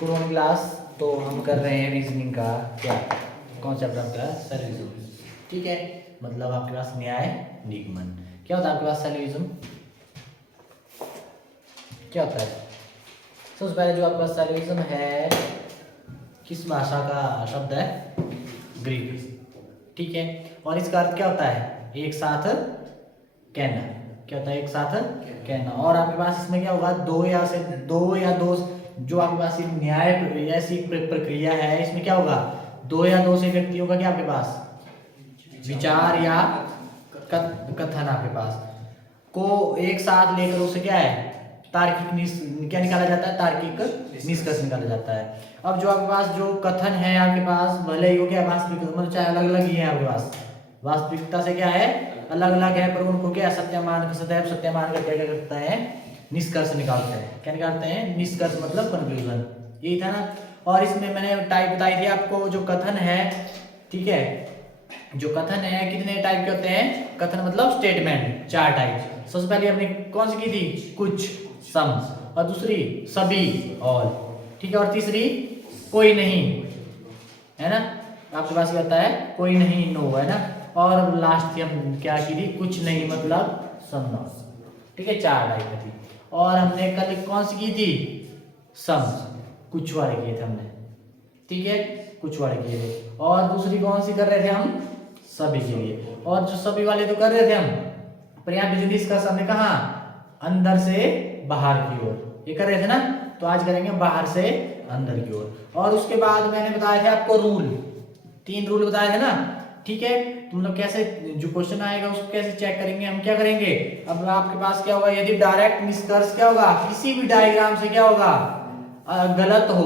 Good morning class. तो हम कर रहे हैं रीजनिंग का क्या कौन चैप्टर आपका सर्विज्म। ठीक है, मतलब आपके पास न्याय निगमन। क्या होता है आपके पास सर्विज्म, क्या होता है? सबसे पहले जो आपके पास सर्विज्म है किस भाषा का शब्द है? ग्रीक। ठीक है, और इसका अर्थ क्या होता है? एक साथ कहना। क्या होता है? एक साथ कहना। और आपके पास इसमें क्या होगा? दो या दो जो आपके पास न्याय ऐसी प्रक्रिया है, इसमें क्या होगा? दो या दो से व्यक्तियों का क्या आपके पास विचार या कथन आपके पास को एक साथ लेकर उसे क्या है तार्किक क्या निकाला जाता है? तार्किक निष्कर्ष निकाला जाता है। अब जो आपके पास जो कथन है आपके पास, भले ही वो क्या वास्तविक मतलब चाहे अलग अलग ही है आपके पास, वास्तविकता से क्या है अलग अलग है, पर उनको क्या सत्यमान करके क्या करता है? निष्कर्ष निकालते हैं। क्या निकालते हैं? निष्कर्ष मतलब कंक्लूजन। यही था ना। और इसमें मैंने टाइप बताई थी आपको, जो कथन है, ठीक है, जो कथन है कितने टाइप के होते हैं? कथन मतलब स्टेटमेंट, 4 टाइप। सबसे पहले हमने कौन सी की थी? कुछ, सम, और दूसरी सभी, ऑल, ठीक है, और तीसरी कोई नहीं, है ना। आपके पास क्या होता है? कोई नहीं, नो, है ना। और लास्ट की हम क्या की थी? कुछ नहीं मतलब सम नॉट। ठीक है, 4 टाइप की थी। और हमने कल कौन सी की थी? सम, कुछ वाले किए थे हमने, ठीक है, कुछ वाले किए थे। और दूसरी कौन सी कर रहे थे हम? सभी के लिए। और जो सभी वाले तो कर रहे थे हम, पर यहाँ पे जो डिस्कस हमने कहा अंदर से बाहर की ओर, ये कर रहे थे ना। तो आज करेंगे बाहर से अंदर की ओर। और उसके बाद मैंने बताया था आपको रूल, 3 रूल बताए थे ना, ठीक है। तुम लोग कैसे जो क्वेश्चन आएगा उसको कैसे चेक करेंगे? हम क्या करेंगे, अब आपके पास क्या होगा, यदि डायरेक्ट निष्कर्ष क्या होगा किसी भी डायग्राम से क्या होगा गलत हो,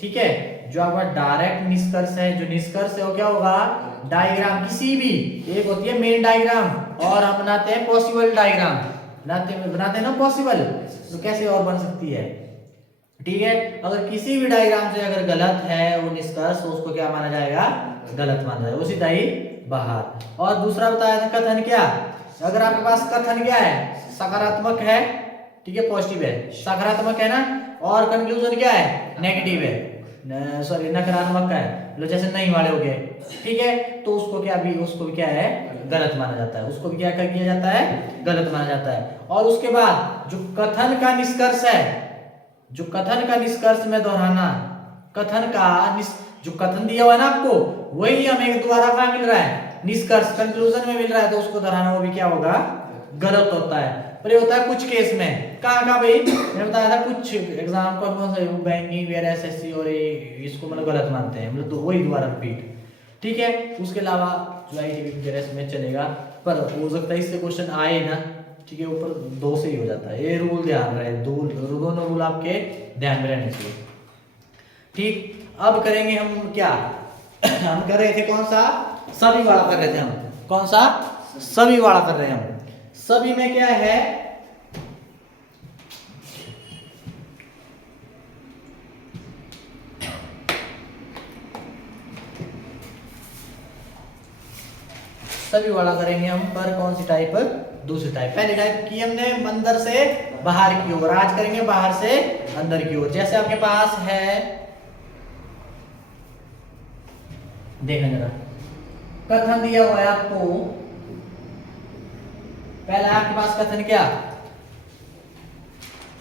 ठीक है, जो आपका डायरेक्ट निष्कर्ष है, जो निष्कर्ष है वो क्या होगा? डायग्राम किसी भी, एक होती है मेन डायग्राम और हम बनाते हैं पॉसिबल डायग्राम, बनाते हैं ना पॉसिबल, तो कैसे और बन सकती है? ठीक है, अगर किसी भी डायग्राम से अगर गलत है वो निष्कर्ष, तो उसको क्या माना जाएगा? गलत माना जाएगा, उसी ही बाहर। और दूसरा बताया था कथन, क्या अगर आपके पास कथन क्या है? सकारात्मक है, ठीक है, पॉजिटिव है, सकारात्मक है ना, और कंक्लूजन क्या है? नेगेटिव है, सॉरी नकारात्मक का है, मतलब जैसे नहीं वाले हो गए, ठीक है, तो उसको क्या भी क्या है? गलत माना जाता है, उसको भी क्या कर किया जाता है? गलत माना जाता है। और उसके बाद जो कथन का निष्कर्ष है, जो कथन का निष्कर्ष में दोहराना, कथन का जो कथन दिया हुआ है ना आपको, वही हमें दोबारा कहाँ मिल रहा है? निष्कर्ष, कंक्लूजन में मिल रहा है, तो उसको दोहराना वो भी क्या होगा? गलत होता है। पर ये होता है कुछ केस में। कहाँ भाई? मैंने बताया था कुछ एग्जाम कौन से बैंकिंग वगैरह एसएससी और इसको मतलब गलत मानते हैं, मतलब वही दोबारा रिपीट, ठीक है। उसके अलावा जो आईटीबी वगैरह में चलेगा, पर हो सकता है इससे क्वेश्चन आए ना, ठीक है, ऊपर 2 से ही हो जाता है। ये रूल ध्यान रहे, दोनों रूल आपके ध्यान में रहने चाहिए, ठीक। अब करेंगे हम क्या हम कर रहे थे कौन सा? सभी वाला कर रहे थे हम। कौन सा? सभी वाला कर रहे हैं हम। सभी में क्या है? सभी वाला करेंगे हम, पर कौन सी टाइप? दूसरी टाइप। पहली टाइप की हमने अंदर से बाहर की ओर, आज करेंगे बाहर से अंदर की ओर। जैसे आपके पास है, देखना जरा, कथन दिया हुआ है आपको, पहला आपके पास कथन क्या?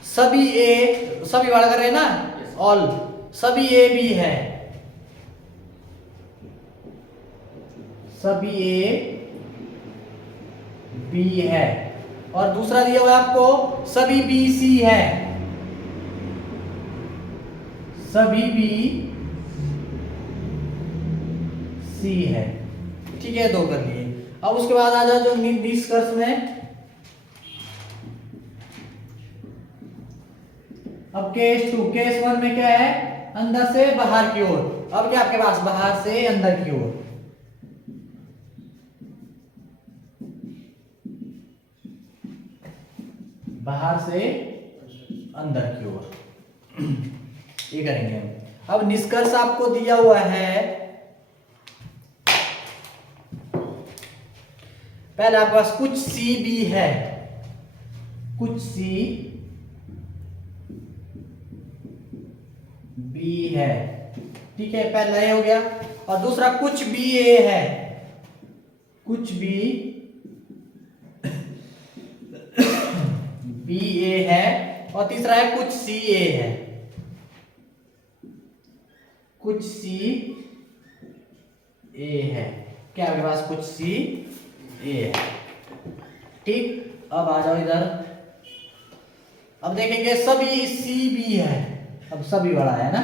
सभी ए, सभी वाला कर रहे हैं ना, ऑल, सभी ए बी है, सभी ए बी है। और दूसरा दिया हुआ है आपको सभी बी सी है, सभी बी सी है, ठीक है, 2 कर लिए। अब उसके बाद आ जाओ जो निष्कर्ष में, अब केस 2, केस 1 में क्या है? अंदर से बाहर की ओर। अब क्या आपके पास? बाहर से अंदर की ओर, बाहर से अंदर की ओर, ये करेंगे हम। अब निष्कर्ष आपको दिया हुआ है, पहले आपके पास कुछ सी बी है, कुछ सी बी बी है, ठीक है, पहला ये हो गया। और दूसरा कुछ बी ए है, कुछ बी बी ए है। और तीसरा है कुछ सी ए है, कुछ सी ए है। क्या आपके पास कुछ सी ए है, ठीक। अब आ जाओ इधर, अब देखेंगे सभी सी बी है। अब सभी बड़ा है ना,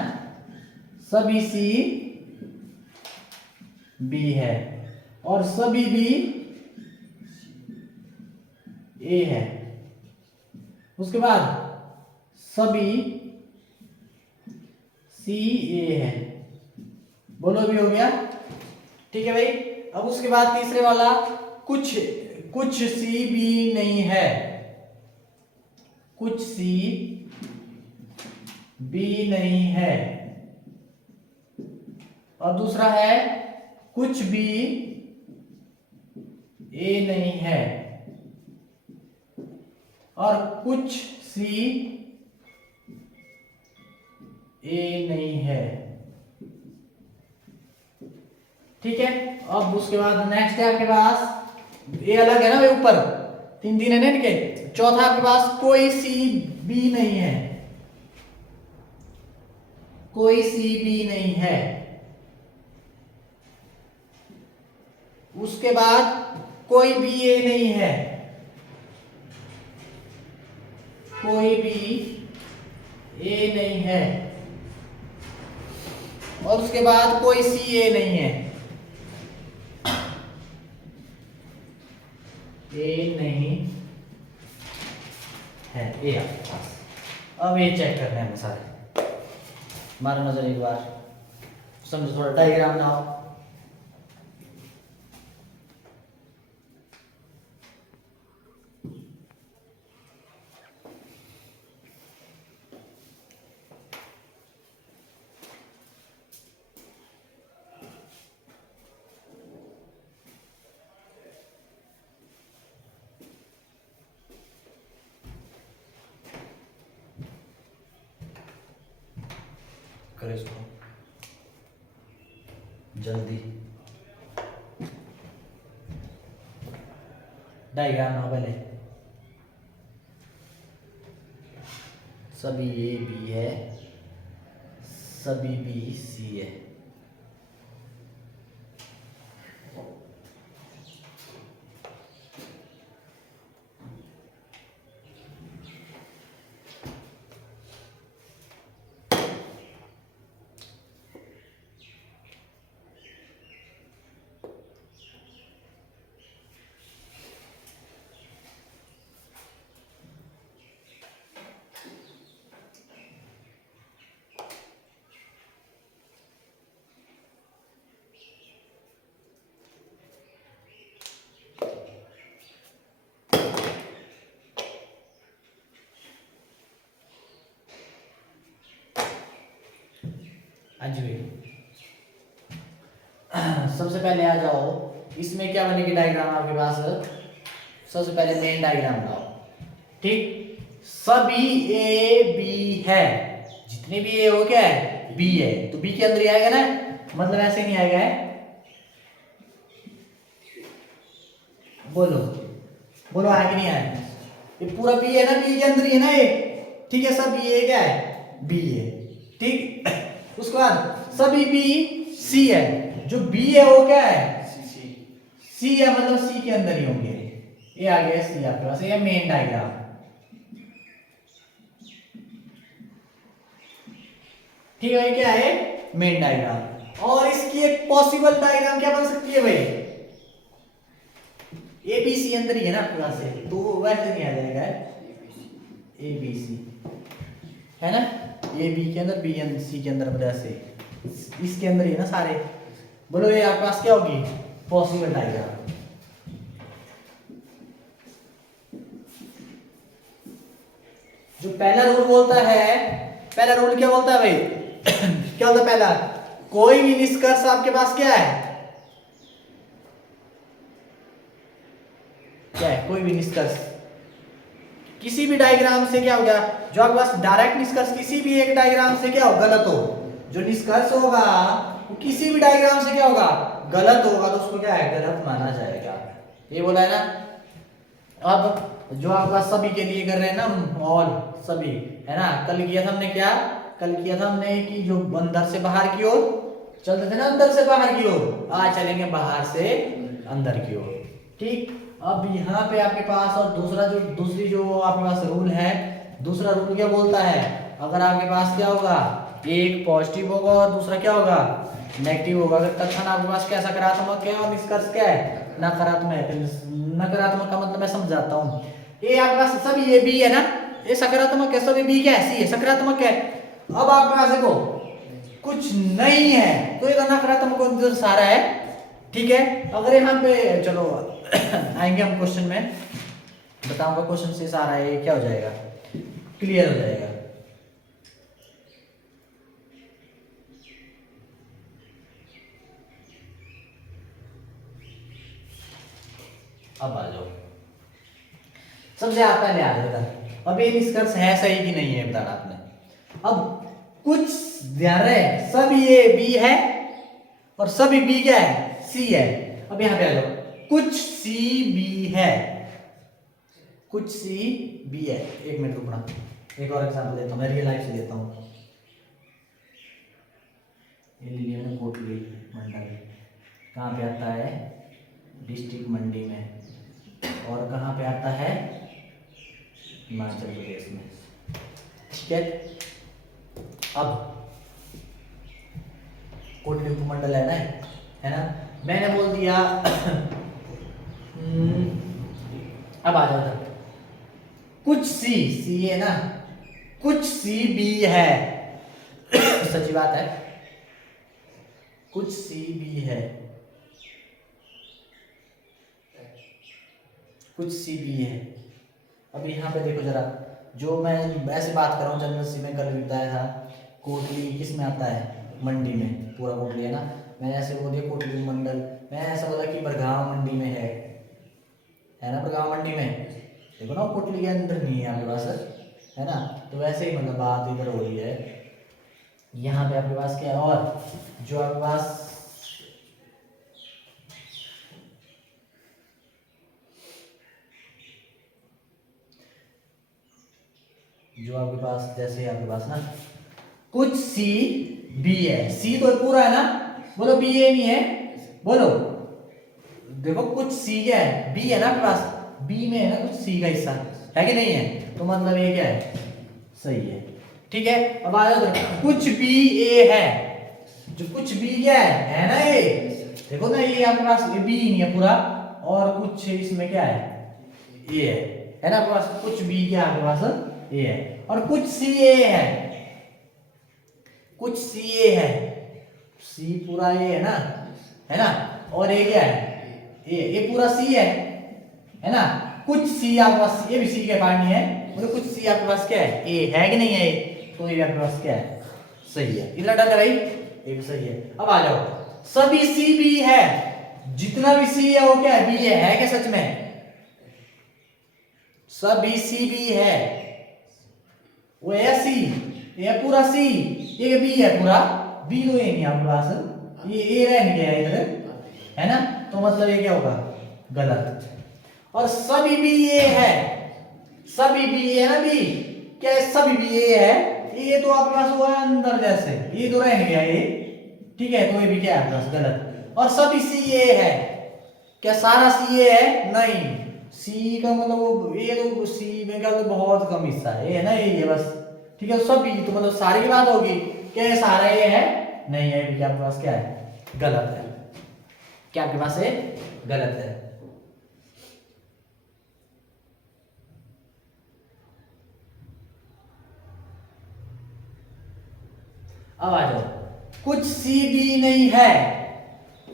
सभी सी बी है और सभी बी ए है। उसके बाद सभी सी ए है, बोलो भी हो गया, ठीक है भाई। अब उसके बाद तीसरे वाला कुछ कुछ सी बी नहीं है, कुछ सी बी नहीं है। और दूसरा है कुछ बी ए नहीं है और कुछ सी ए नहीं है, ठीक है। अब उसके बाद नेक्स्ट है आपके पास, ये अलग है ना भाई, ऊपर तीन तीन है ना इनके। चौथा आपके पास कोई सी बी नहीं है, कोई सी बी नहीं है। उसके बाद कोई बी ए नहीं है, कोई भी ए नहीं है। और उसके बाद कोई सी ए नहीं है, ए नहीं है, ए आपके पास। अब ये चेक करना है सारे, मारो नजर एक बार, समझो, थोड़ा डायग्राम बनाओ। करो इसको जल्दी, डायग्राम बनाओ पहले। सभी ए बी है, सभी बी सी है। हाँ जी भाई, सबसे पहले आ जाओ, इसमें क्या बनेगी डायग्राम आपके पास। सबसे पहले मेन डायग्राम बनाओ, ठीक। सभी ए बी है, जितने भी ए हो क्या है, बी है, तो बी के अंदर ही आएगा ना, मतलब ऐसे नहीं आएगा है। बोलो बोलो, आगे नहीं आएगा, ये पूरा बी है ना, बी के अंदर ही है ना ये, ठीक है। सब ये क्या है, बी है, ठीक। उसके बाद सभी बी सी है, जो बी है वो क्या है, सी है, मतलब सी के अंदर ही होंगे। ये आ गया सी आपके पास, ये मेन डायग्राम, ठीक है। क्या है, मेन डायग्राम। और इसकी एक पॉसिबल डायग्राम क्या बन सकती है भाई, ए बी सी अंदर ही है ना आपके पास से, तो वैसे नहीं आ जाएगा, ए बी सी है ना, ए बी के अंदर, बी एन सी के अंदर, वजह से इसके अंदर ही है ना सारे। बोलो ये आपके पास क्या होगी, पॉसिबल डायग्राम। जो पहला रूल बोलता है, पहला रूल क्या बोलता है भाई क्या होता है पहला, कोई भी निष्कर्ष आपके पास क्या है, क्या है, कोई भी निष्कर्ष किसी भी डायग्राम से क्या हो गया, जो आपके पास डायरेक्ट निष्कर्ष किसी भी एक डायग्राम से क्या हो, गलत हो, जो निष्कर्ष होगा वो किसी भी डायग्राम से क्या होगा, गलत होगा, तो उसको क्या है, गलत माना जाएगा। ये बोला है ना। अब जो आपके पास सभी के लिए कर रहे हैं ना, ऑल सभी, है ना। कल किया था हमने क्या, कल किया था हमने कि जो अंदर से बाहर की ओर चलते थे ना, अंदर से बाहर की ओर, आज चलेंगे बाहर से अंदर की ओर। ठीक, अब यहाँ पे आपके पास और दूसरी जो आपके पास रूल है, दूसरा रूल क्या बोलता है, अगर आपके पास क्या होगा, एक पॉजिटिव होगा और दूसरा क्या होगा, नेगेटिव होगा। अगर कथन आपके पास क्या सकारात्मक है और निष्कर्ष क्या है, नकारात्मक है। नकारात्मक का मतलब मैं समझाता हूँ। ये आपके पास सभी ये बी है ना, ये सकारात्मक है, सभी बी क्या है, सी है, सकारात्मक है। अब आपके पास देखो कुछ नहीं है तो ये नकारात्मक को दर्शा रहा है। ठीक है, अगर यहाँ पे चलो आएंगे हम क्वेश्चन में, बताऊंगा क्वेश्चन से सारा ये क्या हो जाएगा, क्लियर हो जाएगा। अब आ जाओ, सबसे आप पहले आ जाओ। अब ये निष्कर्ष है सही कि नहीं है बताना आपने। अब कुछ ध्यान रहे, सब ये बी है और सभी बी क्या है, सी है। अब यहां पे आ जाओ, कुछ सी बी है, कुछ सी बी है। एक मिनट रुकना, एक और एग्जांपल देता हूं, मैं रियल लाइफ से देता हूं। ये लीजिए मैंने कोटली मंडल, कहाँ पे आता है, डिस्ट्रिक्ट मंडी में, और कहाँ पे आता है, हिमाचल प्रदेश में। ठीक है, अब कोटली उपमंडल है ना, मैंने बोल दिया अब आ जाओ, कुछ सी है ना, कुछ सी बी है सच्ची बात है, कुछ सी बी है, कुछ सी बी है। अब यहाँ पे देखो जरा, जो मैं ऐसे बात कर रहा हूँ जनरल सी में कल भी बताया था, कोटली किस में आता है, मंडी में, पूरा कोटली है ना। मैंने ऐसे बोल दिया कोटली मंडल, मैं ऐसा बोला कि बड़गांव मंडी में है ना, बड़गांव मंडी में। देखो ना कोटली के अंदर नहीं है आपके पास, है ना। तो वैसे ही मतलब बात इधर हो रही है। यहाँ पे आपके पास क्या है, और जो आपके पास जैसे आपके पास ना कुछ सी बी है, सी तो पूरा है ना, बोलो बी ए नहीं है, बोलो। देखो कुछ सी क्या है, बी है ना आपके पास, बी में है ना कुछ सी का हिस्सा, है कि नहीं है, तो मतलब ये क्या है, सही है। ठीक है, अब आ जाओ, कुछ बी ए है, जो कुछ बी क्या है ना, ये देखो ना, ये आपके पास ये बी नहीं है पूरा, और कुछ इसमें क्या है, ये है ना आपके पास, कुछ बी क्या आपके पास ये है, और कुछ सी ए है, कुछ सी ए है, सी पूरा ए है ना, और ये क्या है, ये पूरा सी है ना। कुछ सी आपके पास, ये भी सी के पार्ट नहीं है, मतलब कुछ सी आपके पास क्या है, ए है कि नहीं है, तो ये आपके पास क्या है, सही है। इतना डर है भाई, ये भी सही है। अब आ जाओ, सभी सी बी है, जितना भी सी है वो क्या है, बी है क्या सच में, सभी सी बी है, वो है सी, ये पूरा सी, ये बी है पूरा, बी तो ये नहीं आपके पास, ये ए रह नहीं गया इधर, है ना, तो मतलब ये क्या होगा, गलत। और सभी बी ये है, सभी बी ये है ना, बी क्या है, सभी बी ये है, ये तो आपके पास हुआ है अंदर जैसे, ये तो रह नहीं गया ये, ठीक है, तो ये भी क्या है आपके पास, गलत। और सभी सी ये है, क्या सारा सी ये है, नहीं, सी का मतलब ये तो सी में का तो बहुत कम हिस्सा है, ये है ना, ये बस, ठीक है। सभी तो मतलब सारी की बात होगी, क्या ये सारा ये है, नहीं है, क्या आपके पास क्या है, गलत है, क्या आपके पास है, गलत है। अब आ जाओ, कुछ सी बी नहीं है,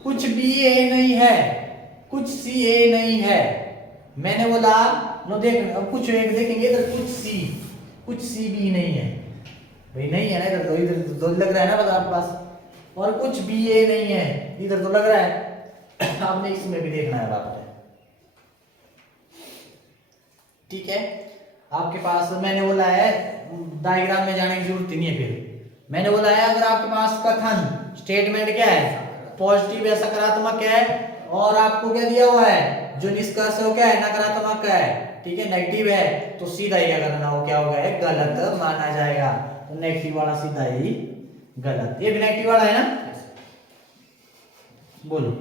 कुछ बी ए नहीं है, कुछ सी ए नहीं है, मैंने बोला नो देख, अब कुछ एक देखेंगे इधर, कुछ सी बी नहीं है, भाई नहीं है ना, इधर तो लग रहा है ना, बता आपके पास, और कुछ बी ए नहीं है, इधर तो लग रहा है आपने इसमें भी देखना है आपने। ठीक है, आपके पास मैंने बोला है डायग्राम में जाने की जरूरत ही नहीं है, फिर मैंने बोला है अगर आपके पास कथन स्टेटमेंट क्या है, पॉजिटिव है, सकारात्मक है, और आपको क्या दिया हुआ है, जो निष्कर्ष है वो क्या है, नकारात्मक है, ठीक है, नेगेटिव है, तो सीधा ही क्या करना, वो क्या होगा, गलत माना जाएगा। तो नेगेटिव वाला सीधा ही गलत। ये भी नेगेटिव वाला है ना, बोलो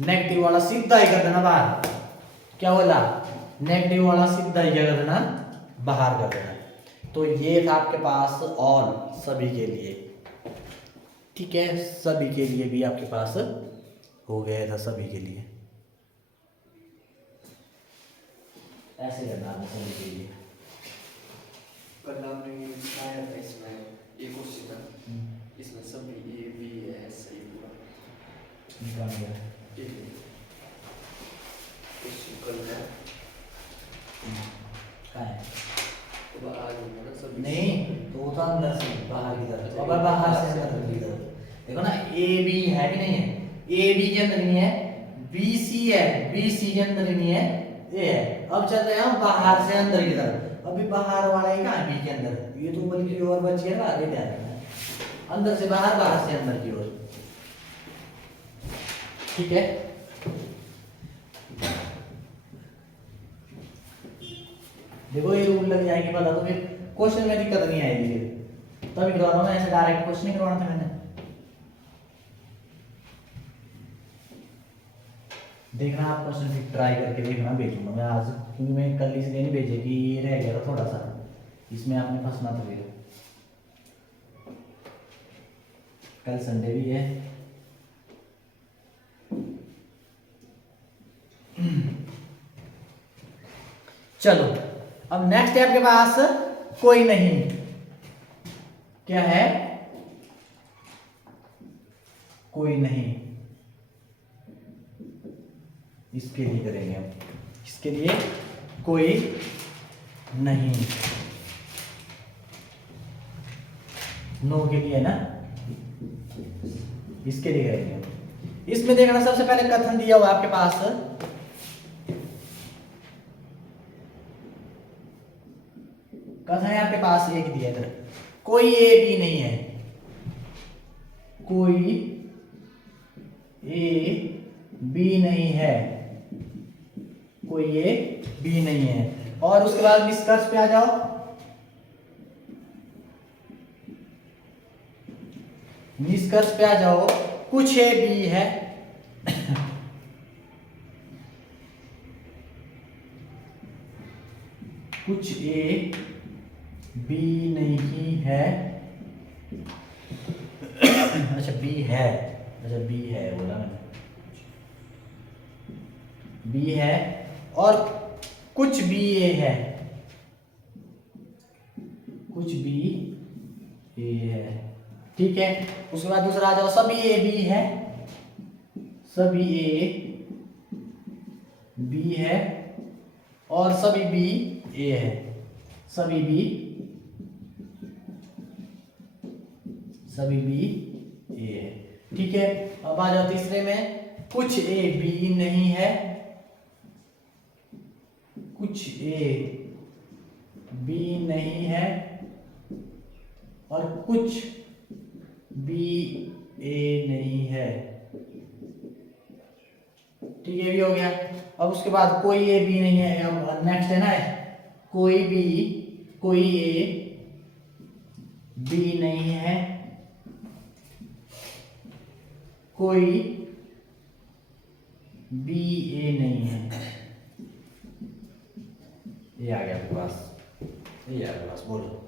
नेगेटिव वाला सीधा ही कर देना बाहर। क्या बोला, नेगेटिव वाला सीधा ही क्या कर देना, बाहर कर देना। तो ये था आपके पास ऑल, सभी के लिए, ठीक है, सभी के लिए भी आपके पास हो गया था, सभी के लिए ऐसे करना है, सभी के लिए। कल आपने दिखाया था इसमें एक क्वेश्चन, इसमें सभी ए बी है सही पूरा निकाल गया क्वेश्चन कल है। कहाँ है? अब आज होगा ना सभी। नहीं तो वो तो अंदर से बाहर की तरफ, अब बाहर से अंदर की तरफ देखो ना, ए बी है कि नहीं है, ए बी के अंदर नहीं है, बी सी है, बी सी के अंदर नहीं है, ए है। अब चल रहे हैं हम बाहर से अंदर की तरफ, अभी बाहर वाला है कहाँ, बी के अंदर, ये तो बल्कि और बच गया ना, आगे ध्यान रखना, अंदर से बाहर, बाहर से अंदर की ओर, ठीक है। देखो ये रूल लग जाएगी पता, तो फिर क्वेश्चन में दिक्कत नहीं आएगी, फिर तभी करवा रहा हूं मैं, ऐसे डायरेक्ट क्वेश्चन नहीं करवाना था मैंने। देखना आप क्वेश्चन फिर ट्राई करके देखना, भेजूंगा मैं आज, क्योंकि मैं कल इसलिए नहीं भेजे कि ये रह गया था थोड़ा सा, इसमें आपने फंसना था फिर, कल संडे भी है। चलो अब नेक्स्ट है आपके पास कोई नहीं, क्या है, कोई नहीं, इसके लिए करेंगे हम, इसके लिए कोई नहीं, नो के लिए ना, इसके लिए करेंगे हम। इसमें देखना सबसे पहले कथन दिया हुआ आपके पास, कथन है आपके पास एक दिया इधर, कोई ए बी नहीं है, कोई ए बी नहीं है, कोई ए बी नहीं है, और उसके बाद निष्कर्ष पे आ जाओ, निष्कर्ष पे आ जाओ, कुछ ए बी है कुछ ए बी नहीं है, अच्छा बी है, अच्छा बी है बोला मैंने, बी है, और कुछ बी ए है, कुछ बी ए है, ठीक है। उसके बाद दूसरा आ जाओ, सभी ए बी है, सभी ए बी है, और सभी बी ए है, सभी बी ए है, ठीक है। अब आ जाओ तीसरे में, कुछ ए बी नहीं है, कुछ ए बी नहीं है, और कुछ बी ए नहीं है, ठीक है, भी हो गया। अब उसके बाद कोई ए बी नहीं है, अब नेक्स्ट है ना, कोई ए बी नहीं है, कोई बी ए नहीं है, ये आ गया आपके पास, ये आपके पास, बोलो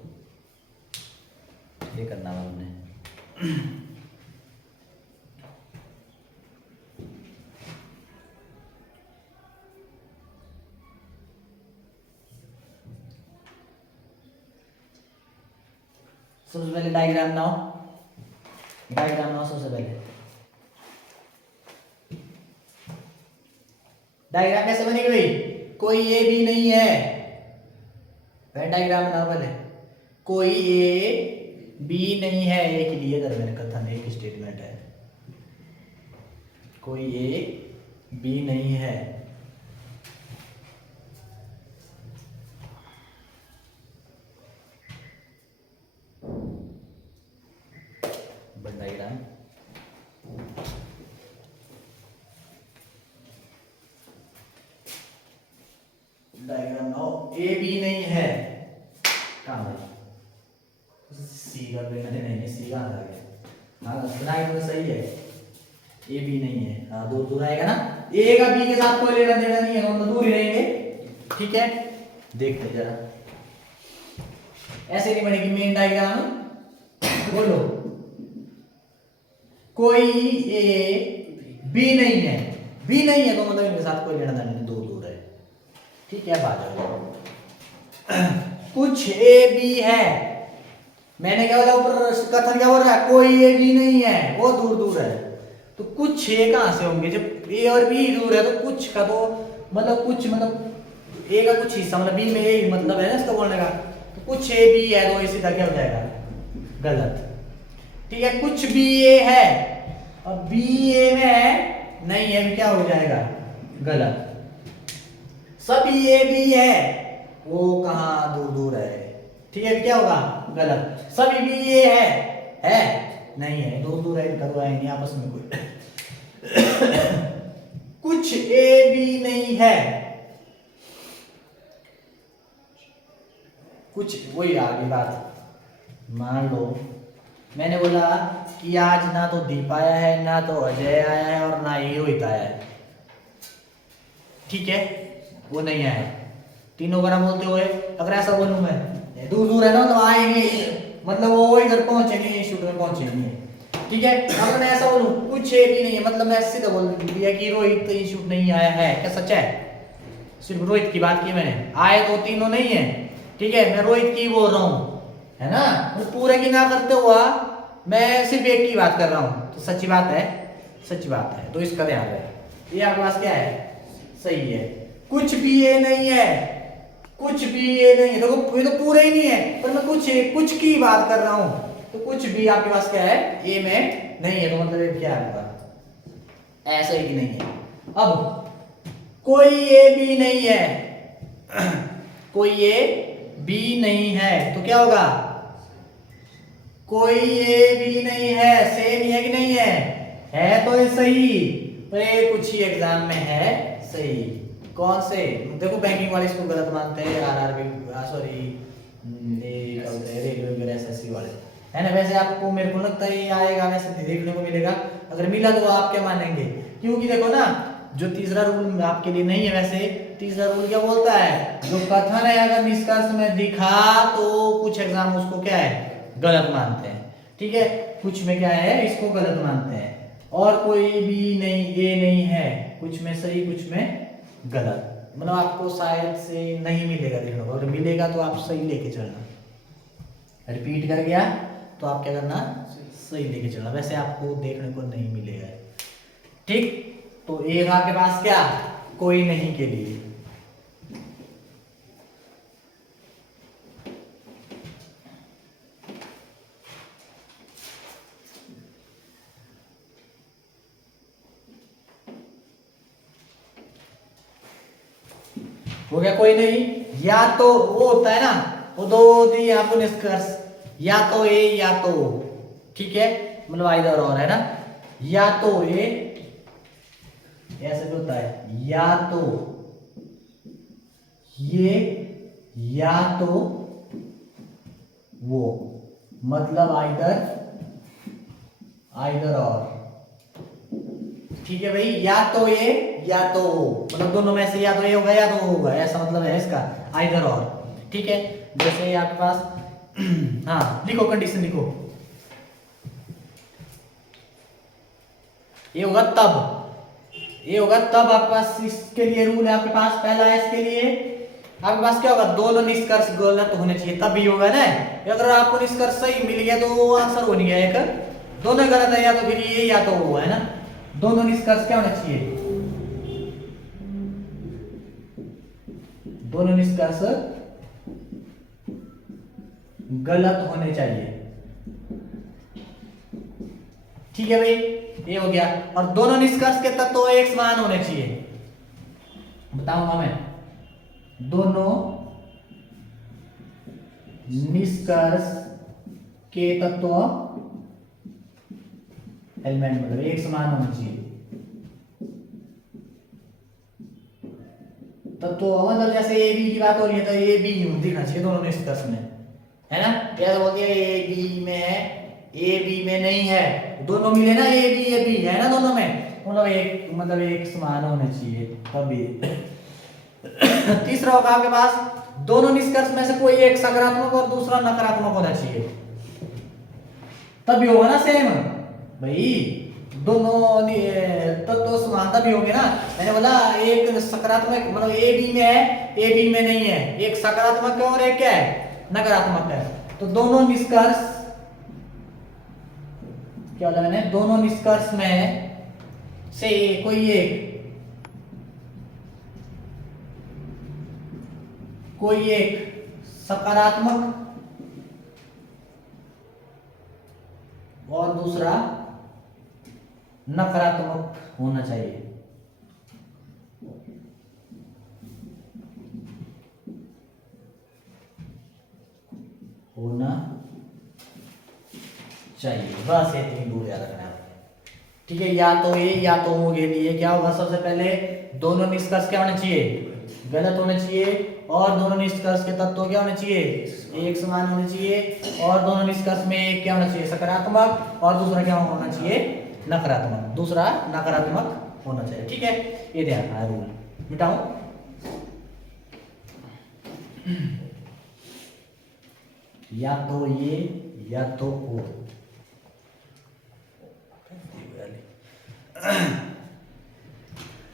ये करना है हमने। सबसे पहले डायग्राम बनाओ, डायग्राम बनाओ सबसे पहले। डायग्राम कैसे बनेगी भाई, कोई ए भी नहीं है, पहले डायग्राम बनाओ पहले, कोई ए बी नहीं है, एक ही लिए कर मैंने कथन, एक स्टेटमेंट है, कोई ए बी नहीं है, डायग्राम नो ए बी नहीं है, कहाँ भाई सी कर देना, नहीं है सी कहाँ आ गया, हाँ स्लाइड में सही है, ए बी नहीं है, हाँ दूर दूर आएगा ना, ए का बी के साथ कोई लेना देना नहीं है, दोनों दूर ही रहेंगे, ठीक है। देखते जरा, ऐसे नहीं बनेगी मेन डायग्राम, बोलो कोई ए बी नहीं है, बी नहीं है तो मतलब इनके साथ कोई लेना देना नहीं, दूर दूर है, ठीक है। बात कुछ ए बी है, मैंने क्या बोला ऊपर कथन क्या बोल रहा है, कोई ए बी नहीं है वो दूर दूर है, तो कुछ ए कहां से होंगे, जब ए और बी दूर है तो कुछ का तो मतलब कुछ मतलब ए का कुछ हिस्सा मतलब बी में ए मतलब है ना इसका बोलने का, तो कुछ ए बी है तो सीधा क्या हो जाएगा, गलत, ठीक है। कुछ बी ए है और बी ए में है नहीं है, क्या हो जाएगा, गलत। सभी ए बी है वो कहां दूर दूर है, ठीक है, क्या होगा, गलत। सभी बी ए है नहीं है, दूर दूर है, इनका तो है नहीं आपस में कोई। कुछ ए बी नहीं है, कुछ वही आगे बात, मान लो मैंने बोला कि आज ना तो दीप आया है, ना तो अजय आया है और ना ही रोहित आया है, ठीक है, वो नहीं आया, तीनों का नाम बोलते हुए अगर ऐसा बोलूं मैं, दूर दूर है ना मतलब आएंगे, मतलब वो इधर पहुंचेंगे, इंस्टीट्यूट में पहुंचेंगे, ठीक है। अगर मैं ऐसा बोलूं कुछ ए भी नहीं है, मतलब मैं सीधा बोल दिया कि रोहित इंस्टीट्यूट नहीं आया है, क्या सच है, सिर्फ रोहित की बात की मैंने, आए तो तीनों नहीं है, ठीक है, मैं रोहित की बोल रहा हूं, है ना, पूरे की ना करते हुआ मैं सिर्फ एक की बात कर रहा हूं, तो सच्ची बात है, सच्ची बात है, तो इसका ध्यान रहे, ये आपके पास क्या है, सही है। कुछ भी ए नहीं है, कुछ भी ए नहीं है, देखो ये तो पूरे ही नहीं है, पर मैं कुछ की बात कर रहा हूं, तो कुछ भी आपके पास क्या है, ए में नहीं है, तो मतलब ये क्या है, ऐसा ही नहीं है। अब कोई ए बी नहीं है, कोई ए बी नहीं है तो क्या होगा, कोई ए बी नहीं है, सेम है कि नहीं है तो ये सही, पर ये कुछ ही एग्जाम में है सही, कौन से, देखो बैंकिंग वाले इसको गलत मानते हैं, आरआरबी सॉरी रेलवे वगैरह एसएससी वाले, है ना। वैसे आपको मेरे को लगता है ये आएगा, वैसे देखने को मिलेगा, अगर मिला तो आप क्या मानेंगे, क्योंकि देखो ना जो तीसरा रूल आपके लिए नहीं है, वैसे तीसरा रूल क्या बोलता है, जो कथन है अगर निष्कर्ष में दिखा तो कुछ एग्जाम उसको क्या है, गलत मानते हैं, ठीक है, कुछ में क्या है इसको गलत मानते हैं, और कोई भी नहीं ए नहीं है, कुछ में सही कुछ में गलत, मतलब आपको शायद से नहीं मिलेगा देखने को, अगर मिलेगा तो आप सही लेके चलना, रिपीट कर गया तो आप क्या करना, सही लेके चलना, वैसे आपको देखने को नहीं मिलेगा, ठीक। तो एक आपके पास क्या, कोई नहीं के लिए, हो गया कोई नहीं, या तो वो होता है ना, वो दो दी आपको निष्कर्ष, या तो ए या तो, ठीक है, मतलब आइदर और, है ना, या तो ए ऐसे भी होता है, या तो ये या तो वो, मतलब आइदर और, ठीक है भाई, या तो ये या तो वो, मतलब दोनों में से या तो ये होगा या तो वो होगा, ऐसा मतलब है इसका, आइदर और, ठीक है। जैसे आपके पास हाँ लिखो, कंडीशन लिखो, ये होगा तब, ये होगा तब आपके पास, इसके लिए रूल है आपके पास, पहला है इसके लिए आपके पास क्या होगा, दोनों निष्कर्ष गलत होने चाहिए तब भी होगा ना, अगर आपको निष्कर्ष सही मिल गया तो वो आंसर हो गया एक, दोनों गलत है या तो फिर ये या तो वो, है ना, दोनों निष्कर्ष क्या होने चाहिए, दोनों निष्कर्ष गलत होने चाहिए, ठीक है भाई, ये हो गया। और दोनों निष्कर्ष के तत्व एक समान होने चाहिए, बताऊंगा मैं, दोनों निष्कर्ष के तत्व एलिमेंट मतलब एक समान होने चाहिए, तब तो मतलब जैसे ए बी की बात हो रही है तो ए बी दिखना चाहिए दोनों निष्कर्ष में, है ना। जैसे बोलती है ए बी में है, ए बी में नहीं है, दोनों मिले ना, ए बी है ना दोनों में, मतलब एक समान होने चाहिए तभी। तीसरा होगा आपके पास दोनों निष्कर्ष में से कोई एक सकारात्मक और दूसरा नकारात्मक होना चाहिए, तभी होगा ना सेम भाई। दोनों तो समान तभी होंगे ना। मैंने बोला एक सकारात्मक मतलब ए बी में है, ए बी में नहीं है, एक सकारात्मक है और एक क्या है, नकारात्मक है। तो दोनों निष्कर्ष क्या बोला मैंने, दोनों निष्कर्ष में से कोई एक सकारात्मक और दूसरा नकारात्मक होना चाहिए। होना चाहिए, बस ये तीन रूल याद रखना है, ठीक है। या तो ये या तो हो गए लिए क्या होगा, सबसे पहले दोनों निष्कर्ष क्या होने चाहिए, गलत होने चाहिए, और दोनों निष्कर्ष के तत्व क्या होने चाहिए, एक समान होने चाहिए, और दोनों निष्कर्ष में एक क्या होना चाहिए, सकारात्मक, और दूसरा क्या होना चाहिए, नकारात्मक, दूसरा नकारात्मक होना चाहिए, ठीक है। ये ध्यान रखना है रूल, मिटाऊं। या तो ये या तो वो।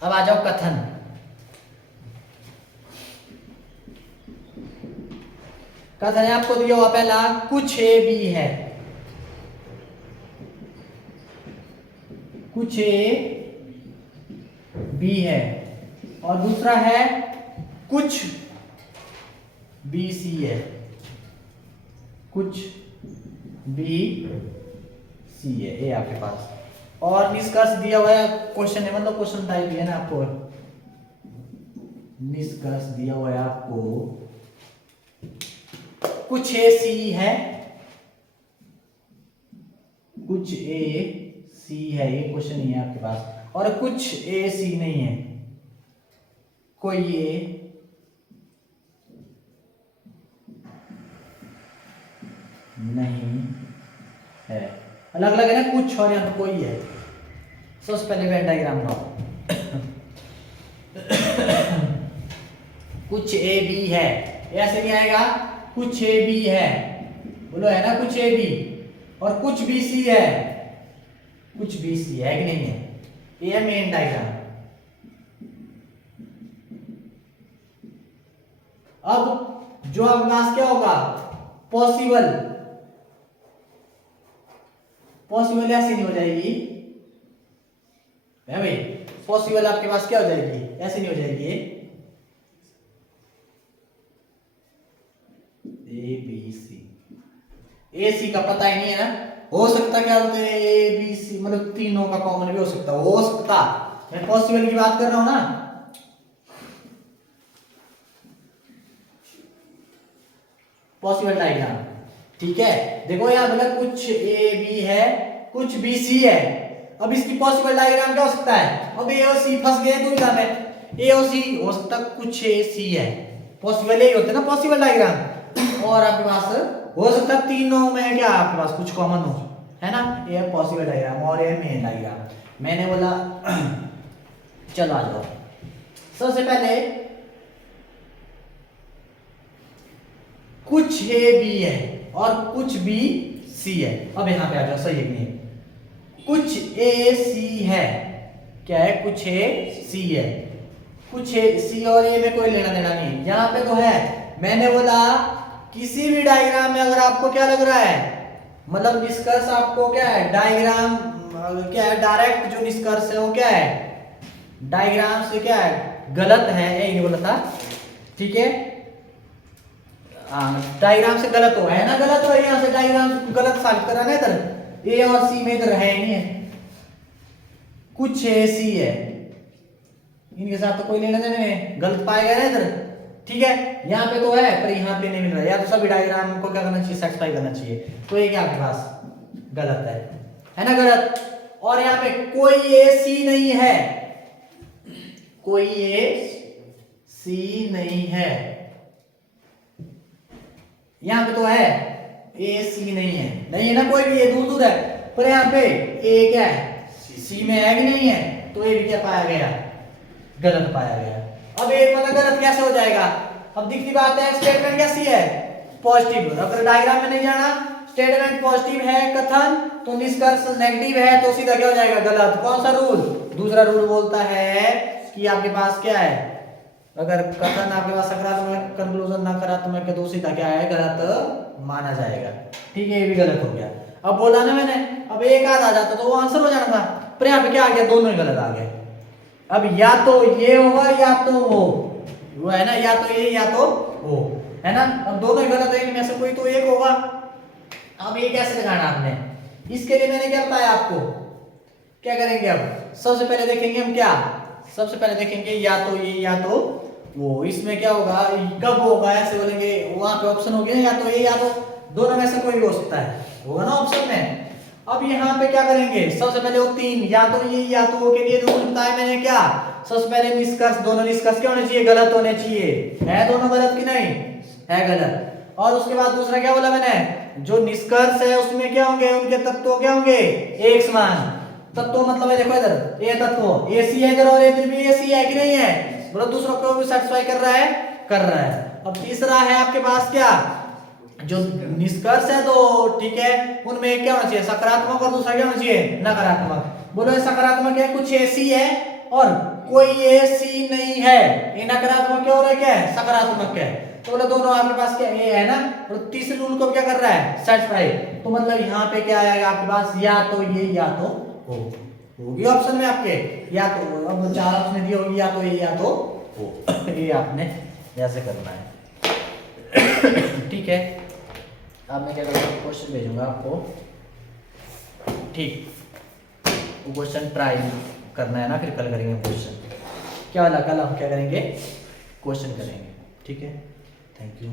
अब आ जाओ कथन। कथन है आपको दिया हुआ पहला कुछ ए बी है, कुछ ए बी है, और दूसरा है कुछ बी सी है, कुछ बी सी है, ये आपके पास। और निष्कर्ष दिया हुआ है, क्वेश्चन है मतलब क्वेश्चन टाइप है ना आपको, निष्कर्ष दिया हुआ है आपको कुछ ए सी है, कुछ ए सी है, ये क्वेश्चन ही है आपके पास, और कुछ ए सी नहीं है, कोई ए नहीं है, अलग अलग है ना, कुछ और यहाँ तो कोई है। सबसे पहले वेन डायग्राम बनाओ। कुछ ए बी है, ऐसे नहीं आएगा, कुछ ए बी है, बोलो है ना, कुछ ए बी, और कुछ बी सी है, कुछ बी सी है कि नहीं है, ये है मेन डायग्राम। अब जो आपके पास क्या होगा, पॉसिबल, पॉसिबल ऐसे नहीं हो जाएगी है भाई, पॉसिबल आपके पास क्या हो जाएगी, ऐसे नहीं हो जाएगी, ए बी सी, ए सी का पता ही नहीं है ना, हो सकता क्या बोलते हैं ए बी सी, मतलब तीनों का कॉमन भी हो सकता, मैं पॉसिबल की बात कर रहा हूं ना। पॉसिबल डायग्राम, ठीक है। देखो यहाँ बोला कुछ ए बी है, कुछ बी सी है, अब इसकी पॉसिबल डायग्राम क्या हो सकता है, अब ए और सी फंस गए दुविधा में, ए और सी हो सकता कुछ ए सी है, पॉसिबल यही होते हैं ना पॉसिबल डायग्राम, और आपके पास हो सकता है तीनों में क्या आपके पास कुछ कॉमन हो, है ना, ये पॉसिबल डायग्राम और ये मेन डायग्राम। मैंने बोला चलो आ जाओ, सबसे पहले कुछ ए बी है और कुछ बी सी है, अब यहां पे आ जाओ, सही है कि नहीं, कुछ ए सी है, क्या है, कुछ ए सी है, कुछ ए सी और ए में कोई लेना देना नहीं, यहां पे तो है। मैंने बोला किसी भी डायग्राम में अगर आपको क्या लग रहा है, मतलब निष्कर्ष आपको क्या है, डायग्राम क्या है, डायरेक्ट जो निष्कर्ष है वो क्या है, डायग्राम से क्या है, गलत है, यही बोला था, ठीक है, डायग्राम से गलत हो, है ना, गलत हो, यहाँ से डायग्राम गलत साबित करा ना, इधर ए और सी में इधर है नहीं है, कुछ ए सी है, इनके साथ तो कोई लेना देना नहीं, गलत पाएगा ना इधर, ठीक है, यहाँ पे तो है पर यहाँ पे नहीं मिल रहा, या तो सभी डायग्राम को क्या करना चाहिए, सेटिस्फाई करना चाहिए, तो ये क्या आपके पास गलत है ना, गलत। और यहाँ पे कोई ए सी नहीं है, कोई ए सी नहीं है, यहां पे तो है ए सी नहीं है, नहीं है ना कोई भी, ये दूर दूर है, पर यहाँ पे ए क्या है, सी में है कि नहीं है, तो ए भी क्या पाया गया, गलत पाया गया। अब ए मतलब गलत कैसे हो जाएगा, अब दिखती बात है स्टेटमेंट कैसी है, पॉजिटिव। अगर डायग्राम में नहीं जाना, स्टेटमेंट पॉजिटिव है कथन तो निष्कर्ष नेगेटिव है तो सीधा क्या हो जाएगा, गलत। कौन सा रूल, दूसरा रूल बोलता है कि आपके पास क्या है, अगर कथन आपके पास सकारात्मक कंक्लूजन नकारात्मक है तो सीधा क्या है, गलत माना जाएगा। ठीक है, ये भी गलत हो गया। अब बोला ना मैंने, अब एक आध आ जाता तो वो आंसर हो जाना था, पर यहाँ पे क्या आ गया, दोनों ही गलत आ गए। अब या तो ये होगा या तो वो है ना, या तो ये या तो वो है ना, अब दोनों ही गलत है, इनमें से कोई तो एक होगा। अब ये कैसे लगाना आपने, इसके लिए मैंने क्या बताया आपको, क्या करेंगे, अब सबसे पहले देखेंगे हम क्या, सबसे पहले देखेंगे या तो ये या तो वो, इसमें क्या होगा, कब होगा ऐसे बोलेंगे, वहां पे ऑप्शन होगी ना, या तो ये या तो, दोनों में से कोई भी हो सकता है, होगा ना ऑप्शन में। अब यहाँ पे क्या करेंगे, सबसे पहले वो तीन, या तो ये या तो वो के लिए रूल बताया मैंने क्या, सबसे पहले निष्कर्ष, दोनों निष्कर्ष क्या होने चाहिए, गलत होने चाहिए, है दोनों गलत कि नहीं, है गलत। और उसके बाद दूसरा क्या बोला मैंने, जो निष्कर्ष है उसमें क्या होंगे, उनके तत्व क्या होंगे, एक समान। तत्व मतलब है, देखो इधर ए तत्व ए सी है इधर, और इधर भी ए सी है कि नहीं है, बोलो दूसरों को भी सेटिस्फाई कर रहा है, कर रहा है। अब तीसरा है आपके पास क्या, जो निष्कर्ष है तो ठीक है, उनमें क्या होना चाहिए, सकारात्मक, और दूसरा क्या होना चाहिए, नकारात्मक। बोलो सकारात्मक है, कुछ ऐसी है और कोई ऐसी नहीं है, ये नकारात्मक क्या हो रहा है, क्या है, सकारात्मक है। तो बोलो दोनों आपके पास क्या ये है ना, और तीसरे रूल को क्या कर रहा है, सेटिस्फाई। तो मतलब यहाँ पे क्या आएगा आपके पास, या तो ये या तो वो होगी ऑप्शन में आपके, या तो, अब चार ऑप्शन दी होगी, या तो ये या तो वो ये आपने ऐसे करना है। ठीक है, अब मैं क्या करूँगा, क्वेश्चन भेजूंगा आपको, ठीक, वो क्वेश्चन ट्राई करना है ना, फिर कल करेंगे क्वेश्चन, क्या वाला, कल हम क्या करेंगे, क्वेश्चन करेंगे। ठीक है, थैंक यू।